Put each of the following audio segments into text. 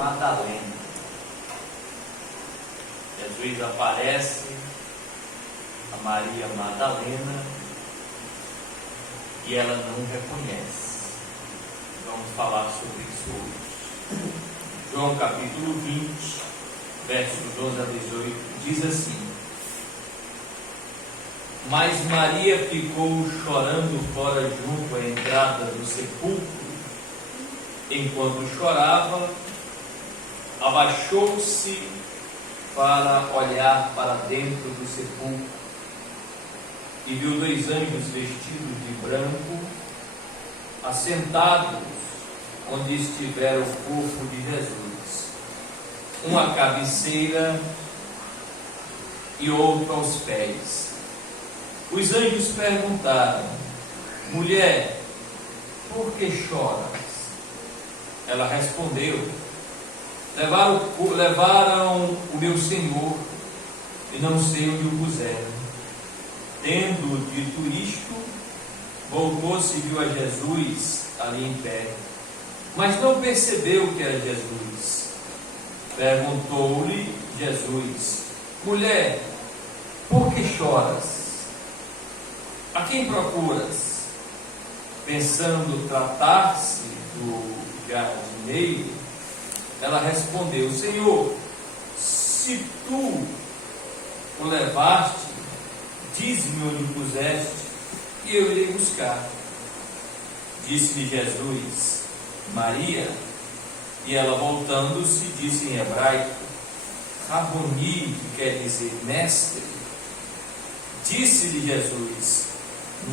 Madalena. Jesus aparece a Maria Madalena e ela não reconhece. Vamos falar sobre isso hoje. João capítulo 20, versos 12 a 18, diz assim: Mas Maria ficou chorando fora junto à entrada do sepulcro. Enquanto chorava, abaixou-se para olhar para dentro do sepulcro e viu dois anjos vestidos de branco, assentados onde estivera o corpo de Jesus, um à cabeceira e outro aos pés. Os anjos perguntaram: Mulher, por que choras? Ela respondeu: Levaram o meu Senhor e não sei onde o puseram. Tendo dito isto, voltou-se e viu a Jesus ali em pé, mas não percebeu que era Jesus. Perguntou-lhe Jesus: Mulher, por que choras? A quem procuras? Pensando tratar-se do jardineiro, ela respondeu: Senhor, se tu o levaste, diz-me onde o puseste, e eu irei buscar. Disse-lhe Jesus: Maria. E ela, voltando-se, disse em hebraico: Raboni, que quer dizer mestre. Disse-lhe Jesus: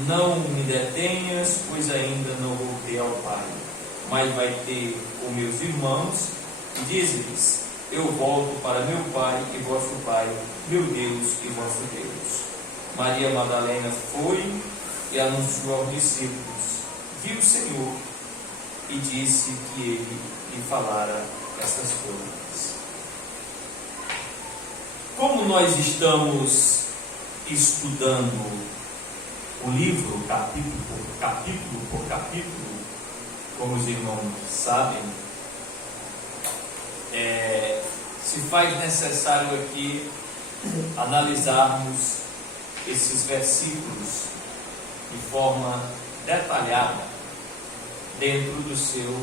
Não me detenhas, pois ainda não voltei ao Pai, mas vai ter com meus irmãos e dize-lhes: Eu volto para meu Pai e vosso Pai, meu Deus e vosso Deus. Maria Madalena foi e anunciou aos discípulos: Viu o Senhor, e disse que ele lhe falara essas coisas. Como nós estamos estudando o livro capítulo por capítulo, como os irmãos sabem, se faz necessário aqui analisarmos esses versículos de forma detalhada dentro do seu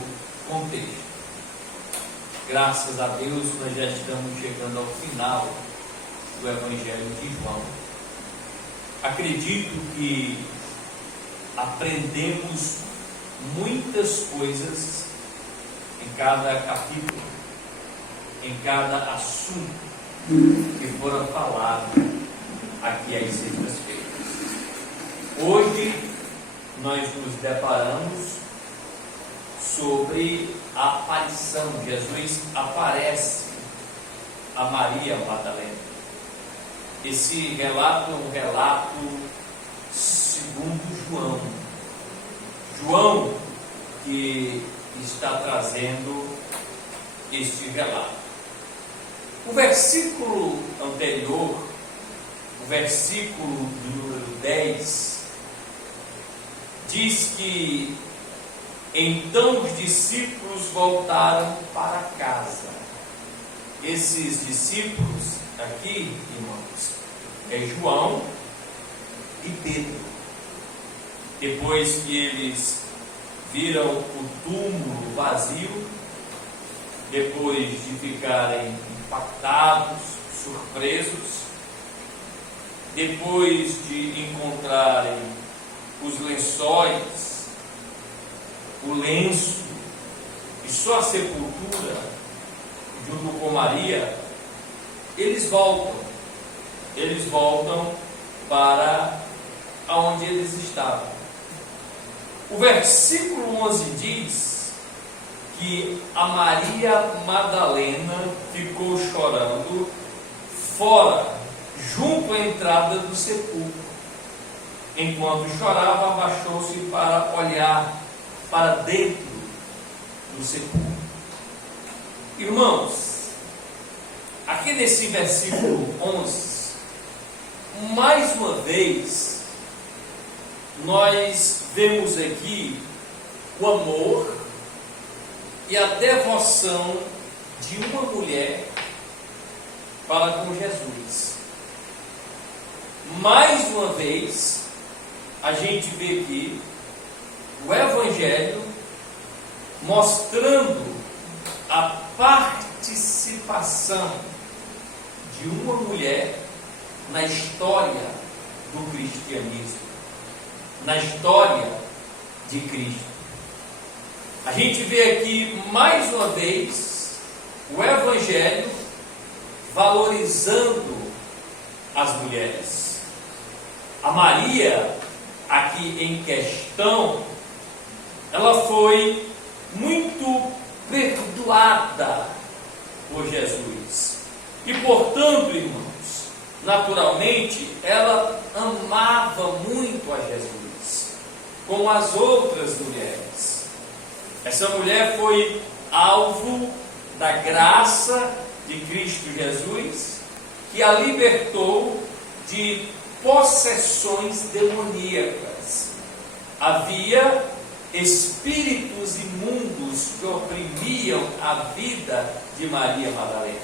contexto. Graças a Deus, nós já estamos chegando ao final do Evangelho de João. Acredito que aprendemos muitas coisas em cada capítulo, em cada assunto que fora falado aqui às sextas-feiras. Hoje nós nos deparamos sobre a aparição. Jesus aparece a Maria Madalena. Esse relato é um relato segundo João. João que está trazendo este relato. O versículo anterior, o versículo número 10, diz que então os discípulos voltaram para casa. Esses discípulos aqui, irmãos, é João e Pedro. Depois que eles viram o túmulo vazio, depois de ficarem impactados, surpresos, depois de encontrarem os lençóis, o lenço e só a sepultura junto com Maria, eles voltam para onde eles estavam. O versículo 11 diz que a Maria Madalena ficou chorando fora, junto à entrada do sepulcro. Enquanto chorava, abaixou-se para olhar para dentro do sepulcro. Irmãos, aqui nesse versículo 11, mais uma vez, nós vemos aqui o amor e a devoção de uma mulher para com Jesus. Mais uma vez, a gente vê aqui o Evangelho mostrando a participação de uma mulher na história do cristianismo, na história de Cristo. A gente vê aqui mais uma vez o Evangelho valorizando as mulheres. A Maria, aqui em questão, ela foi muito perdoada por Jesus. E, portanto, irmãos, naturalmente, ela amava muito a Jesus, como as outras mulheres. Essa mulher foi alvo da graça de Cristo Jesus, que a libertou de possessões demoníacas. Havia espíritos imundos que oprimiam a vida de Maria Madalena,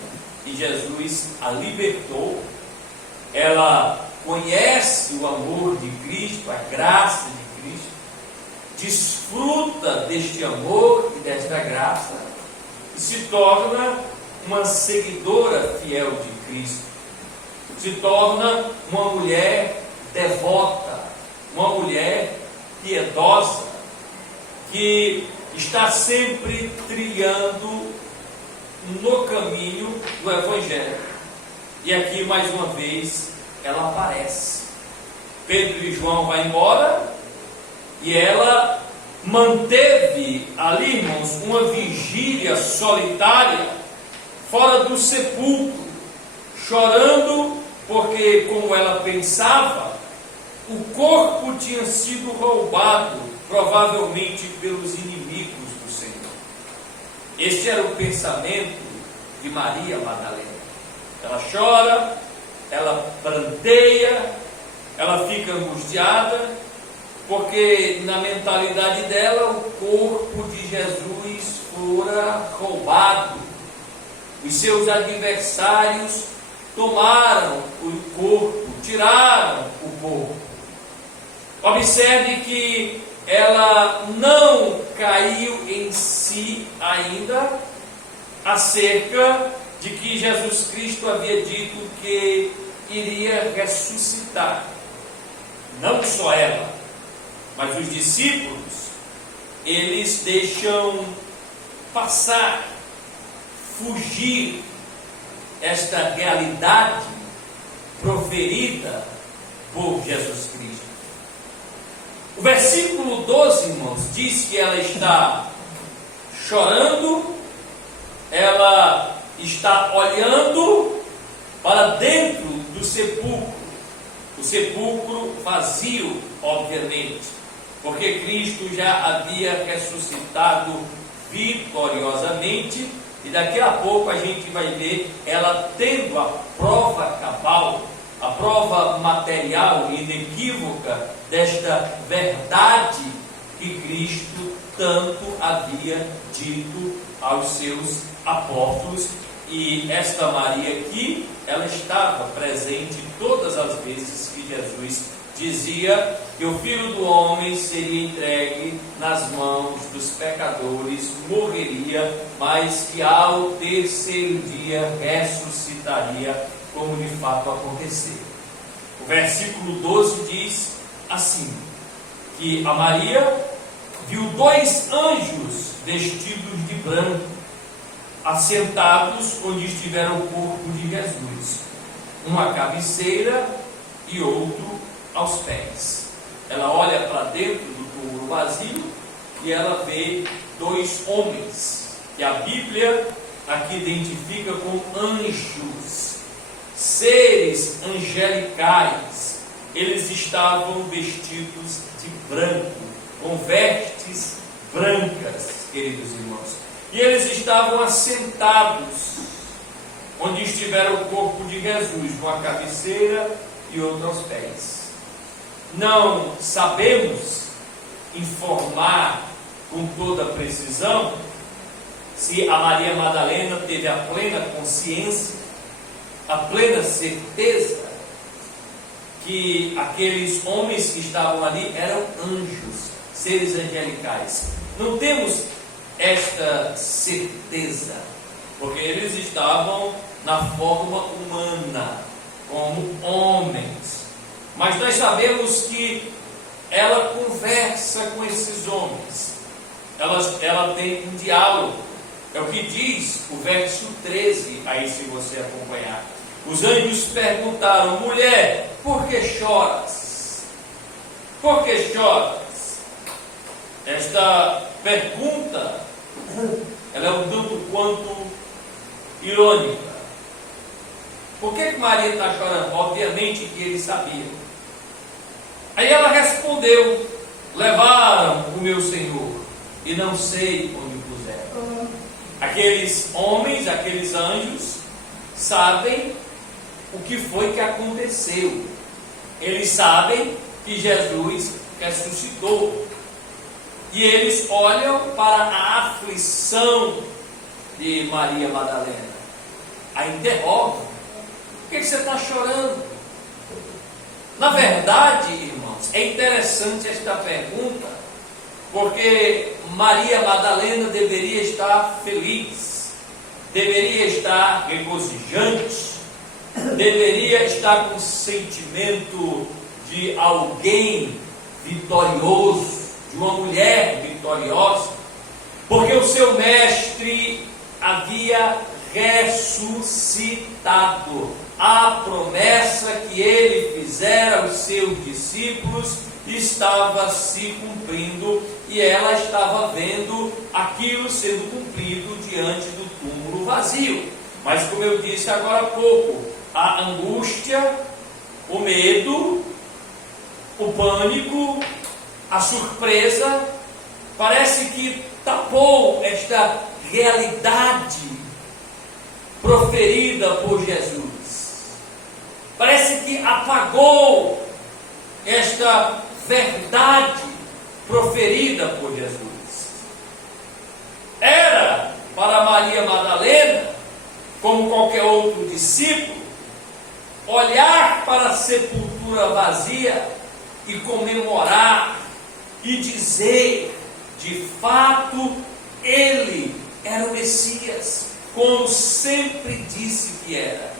e Jesus a libertou. Ela conhece o amor de Cristo, a graça de Cristo, desfruta deste amor e desta graça, e se torna uma seguidora fiel de Cristo, se torna uma mulher devota, uma mulher piedosa, que está sempre trilhando no caminho do Evangelho. E aqui, mais uma vez, ela aparece. Pedro e João vão embora, e ela manteve ali, irmãos, uma vigília solitária, fora do sepulcro, chorando, porque, como ela pensava, o corpo tinha sido roubado, provavelmente pelos inimigos do Senhor. Este era o pensamento de Maria Madalena. Ela chora, ela pranteia, ela fica angustiada, porque na mentalidade dela o corpo de Jesus fora roubado. Os seus adversários tomaram o corpo, tiraram o corpo. Observe que ela não caiu em si ainda acerca de que Jesus Cristo havia dito que iria ressuscitar. Não só ela, mas os discípulos, eles deixam passar, fugir esta realidade proferida por Jesus Cristo. O versículo 12, irmãos, diz que ela está chorando, ela está olhando para dentro do sepulcro, o sepulcro vazio, obviamente, porque Cristo já havia ressuscitado vitoriosamente, e daqui a pouco a gente vai ver ela tendo a prova cabal, a prova material e inequívoca desta verdade que Cristo tanto havia dito aos seus apóstolos. E esta Maria aqui, ela estava presente todas as vezes que Jesus dizia que o Filho do Homem seria entregue nas mãos dos pecadores, morreria, mas que ao terceiro dia ressuscitaria, como de fato aconteceu. O versículo 12 diz assim, que a Maria viu dois anjos vestidos de branco, assentados onde estivera o corpo de Jesus, um à cabeceira e outro aos pés. Ela olha para dentro do túmulo vazio e ela vê dois homens, que a Bíblia aqui identifica como anjos, seres angelicais. Eles estavam vestidos de branco, com vestes brancas, queridos irmãos. E eles estavam assentados onde estivera o corpo de Jesus, uma cabeceira e outro aos pés. Não sabemos informar com toda precisão se a Maria Madalena teve a plena consciência, a plena certeza que aqueles homens que estavam ali eram anjos, seres angelicais. Não temos esta certeza, porque eles estavam na forma humana, como homens. Mas nós sabemos que ela conversa com esses homens, ela tem um diálogo. É o que diz o verso 13, aí se você acompanhar. Os anjos perguntaram: mulher, por que choras? Por que choras? Esta pergunta, ela é um tanto quanto irônica. Por que Maria está chorando? Obviamente que eles sabiam. Aí ela respondeu: levaram o meu Senhor e não sei onde o puseram. Aqueles homens, aqueles anjos, sabem o que foi que aconteceu. Eles sabem que Jesus ressuscitou. E eles olham para a aflição de Maria Madalena. A interrogam: por que você está chorando? Na verdade, irmãos, é interessante esta pergunta, porque Maria Madalena deveria estar feliz, deveria estar regozijante, deveria estar com o sentimento de alguém vitorioso, de uma mulher vitoriosa, porque o seu mestre havia ressuscitado. A promessa que ele fizera aos seus discípulos estava se cumprindo, e ela estava vendo aquilo sendo cumprido diante do túmulo vazio. Mas, como eu disse agora há pouco, a angústia, o medo, o pânico, a surpresa, parece que tapou esta realidade proferida por Jesus. Parece que apagou esta verdade proferida por Jesus. Era para Maria Madalena, como qualquer outro discípulo, olhar para a sepultura vazia e comemorar e dizer: de fato, ele era o Messias, como sempre disse que era,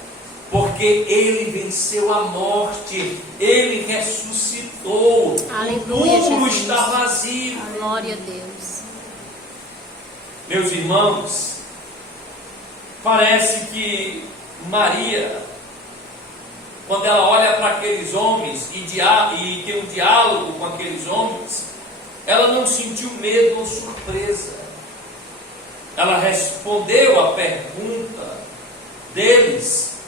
porque ele venceu a morte, ele ressuscitou. Aleluia, o túmulo Jesus. está vazio. Glória a Deus. Meus irmãos, parece que Maria, quando ela olha para aqueles homens e tem um diálogo com aqueles homens, ela não sentiu medo ou surpresa. Ela respondeu a pergunta deles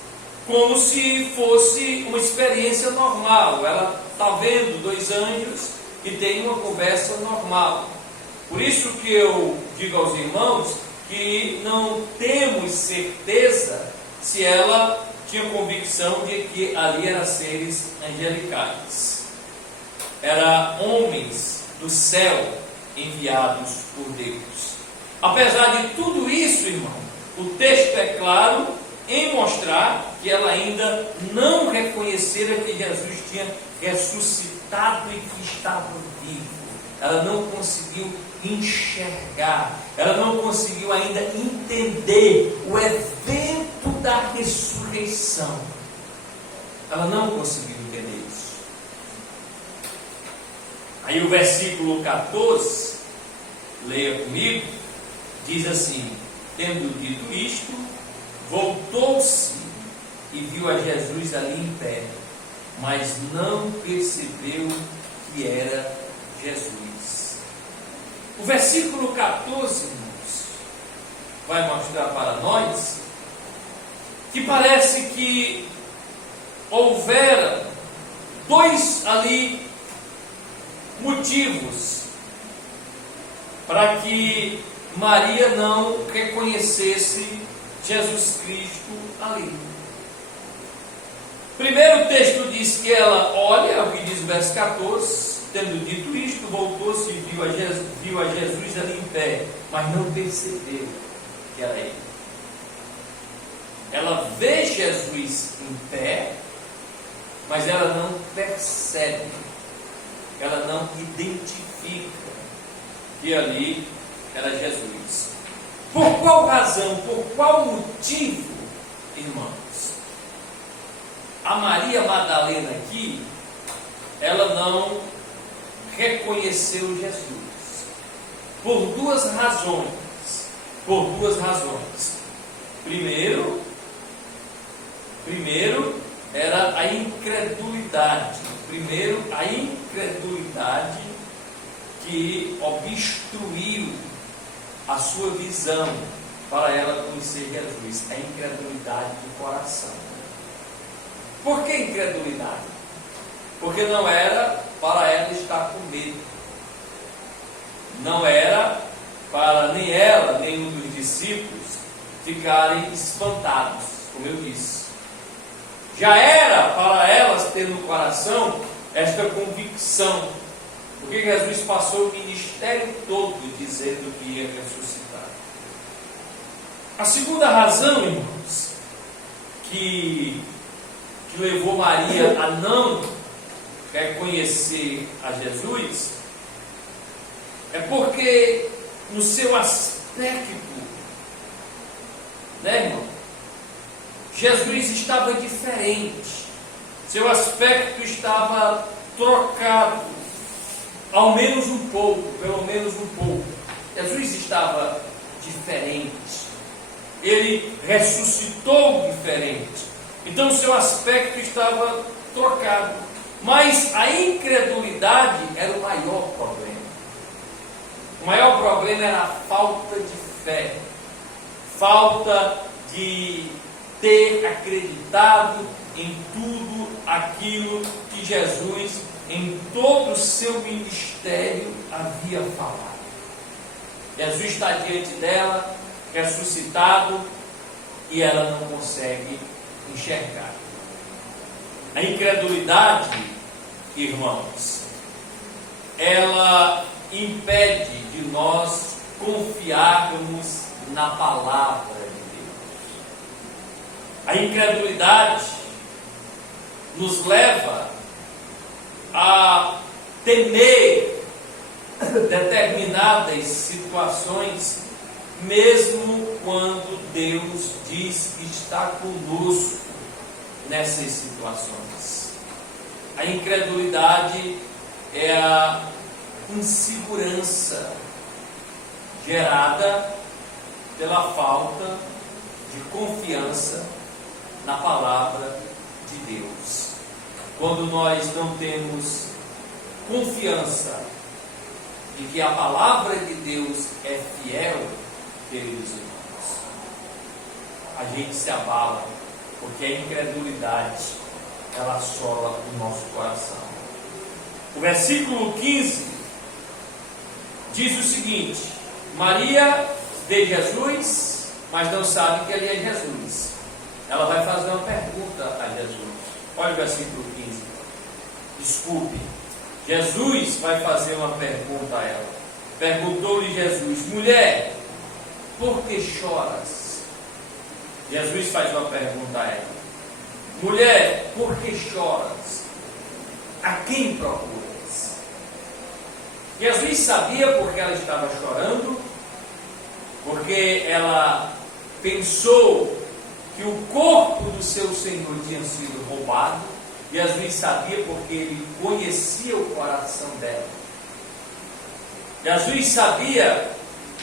como se fosse uma experiência normal. Ela está vendo dois anjos e tem uma conversa normal. Por isso que eu digo aos irmãos que não temos certeza se ela tinha convicção de que ali eram seres angelicais. Eram homens do céu enviados por Deus. Apesar de tudo isso, irmão, o texto é claro em mostrar que ela ainda não reconhecera que Jesus tinha ressuscitado e que estava vivo. Ela não conseguiu enxergar, ela não conseguiu ainda entender o evento da ressurreição. Ela não conseguiu entender isso. Aí o versículo 14, leia comigo, diz assim: tendo dito isto, voltou-se e viu a Jesus ali em pé, mas não percebeu que era Jesus. O versículo 14, irmãos, vai mostrar para nós que parece que houvera dois ali motivos para que Maria não reconhecesse Jesus Cristo ali. Primeiro, o texto diz que ela olha, o que diz o verso 14, tendo dito isto, voltou-se e viu a Jesus ali em pé, mas não percebeu que era ele. Ela vê Jesus em pé, mas ela não percebe, ela não identifica que ali era Jesus. Por qual razão, por qual motivo, irmãos? A Maria Madalena aqui, ela não reconheceu Jesus. Por duas razões. Primeiro era a incredulidade. Primeiro, a incredulidade que obstruiu a sua visão para ela conhecer Jesus. A incredulidade do coração. Por que incredulidade? Porque não era para ela estar com medo. Não era para nem ela, nem um dos discípulos ficarem espantados, como eu disse. Já era para elas ter no coração esta convicção, porque Jesus passou o ministério todo dizendo que ia ressuscitar. A segunda razão, irmãos, que levou Maria a não reconhecer a Jesus, é porque no seu aspecto, né, irmão? Jesus estava diferente, seu aspecto estava trocado, ao menos um pouco, pelo menos um pouco. Jesus estava diferente, ele ressuscitou diferente, então seu aspecto estava trocado, mas a incredulidade era o maior problema. O maior problema era a falta de fé, falta de ter acreditado em tudo aquilo que Jesus, em todo o seu ministério, havia falado. Jesus está diante dela, ressuscitado, e ela não consegue enxergar. A incredulidade, irmãos, ela impede de nós confiarmos na palavra de Deus. A incredulidade nos leva a temer determinadas situações, mesmo quando Deus diz que está conosco nessas situações. A incredulidade é a insegurança gerada pela falta de confiança na palavra de Deus. Quando nós não temos confiança de que a palavra de Deus é fiel, queridos irmãos, a gente se abala, porque a incredulidade, ela assola o nosso coração. O versículo 15 diz o seguinte: Maria vê Jesus, mas não sabe que ali é Jesus. Ela vai fazer uma pergunta a Jesus. Olha o versículo 15. Desculpe. Jesus vai fazer uma pergunta a ela. Perguntou-lhe Jesus: mulher, por que choras? Jesus faz uma pergunta a ela: mulher, por que choras? A quem procuras? Jesus sabia porque ela estava chorando, porque ela pensou que o corpo do seu Senhor tinha sido roubado. Jesus sabia porque ele conhecia o coração dela. Jesus sabia,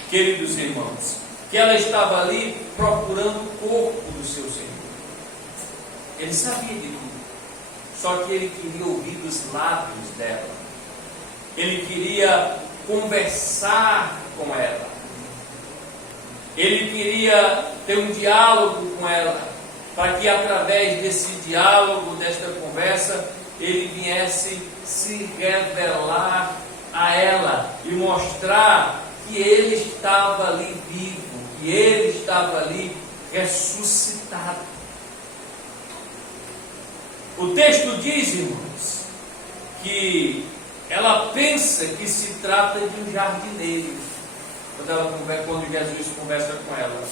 queridos irmãos, que ela estava ali procurando o corpo do seu Senhor. Ele sabia de tudo. Só que ele queria ouvir dos lábios dela. Ele queria conversar com ela. Ele queria ter um diálogo com ela, para que através desse diálogo, desta conversa, ele viesse se revelar a ela e mostrar que ele estava ali vivo, que ele estava ali ressuscitado. O texto diz, irmãos, que ela pensa que se trata de um jardineiro, quando Jesus conversa com ela.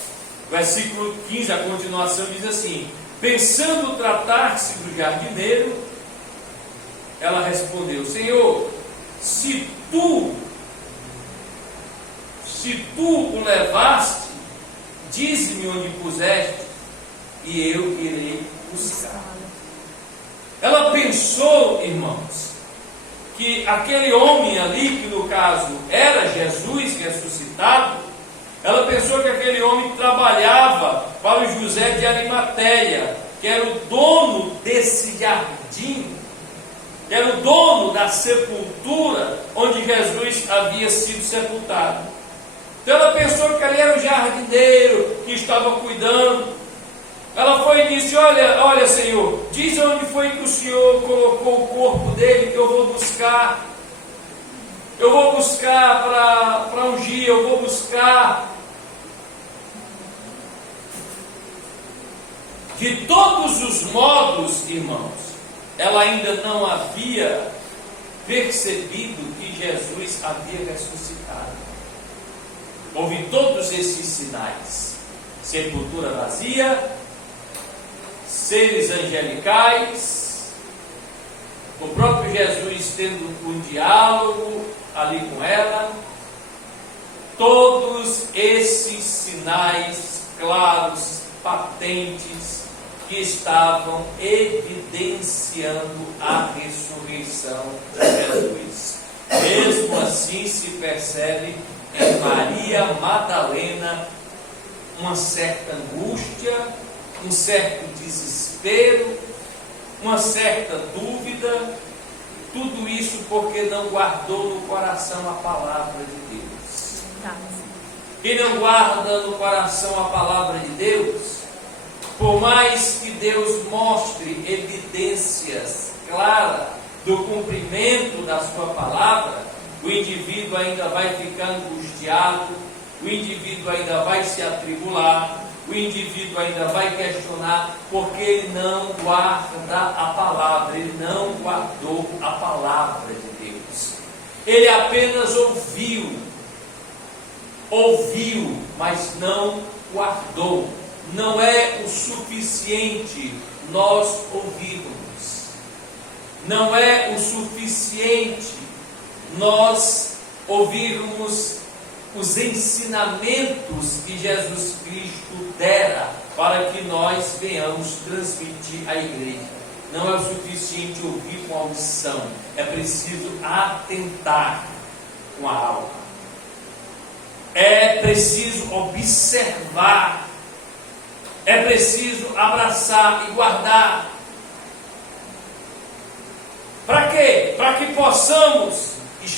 Versículo 15, a continuação diz assim: pensando tratar-se do jardineiro, ela respondeu: Senhor, se tu o levaste, dize-me onde puseste, e eu irei buscar. Ela pensou, irmãos, que aquele homem ali, que no caso era Jesus ressuscitado, ela pensou que aquele homem trabalhava para o José de Arimateia, que era o dono desse jardim, que era o dono da sepultura onde Jesus havia sido sepultado. Então ela pensou que ali era o jardineiro que estava cuidando. Ela foi e disse: olha Senhor, diz onde foi que o Senhor colocou o corpo dele, que eu vou buscar. Eu vou buscar para ungir, eu vou buscar. De todos os modos, irmãos, ela ainda não havia percebido que Jesus havia ressuscitado. Houve todos esses sinais: sepultura vazia, seres angelicais, o próprio Jesus tendo um diálogo ali com ela. Todos esses sinais claros, patentes, que estavam evidenciando a ressurreição de Jesus. Mesmo assim, se percebe em Maria Madalena uma certa angústia, um certo desespero, uma certa dúvida. Tudo isso porque não guardou no coração a palavra de Deus. Quem não guarda no coração a palavra de Deus, por mais que Deus mostre evidências claras do cumprimento da sua palavra, o indivíduo ainda vai ficar angustiado, o indivíduo ainda vai se atribular, o indivíduo ainda vai questionar, porque ele não guarda a palavra, ele não guardou a palavra de Deus. Ele apenas ouviu, mas não guardou. Não é o suficiente nós ouvirmos. Não é o suficiente nós ouvirmos os ensinamentos que Jesus Cristo dera para que nós venhamos transmitir à igreja. Não é o suficiente ouvir com audição, é preciso atentar com a alma. É preciso observar, é preciso abraçar e guardar. Para quê? Para que possamos estar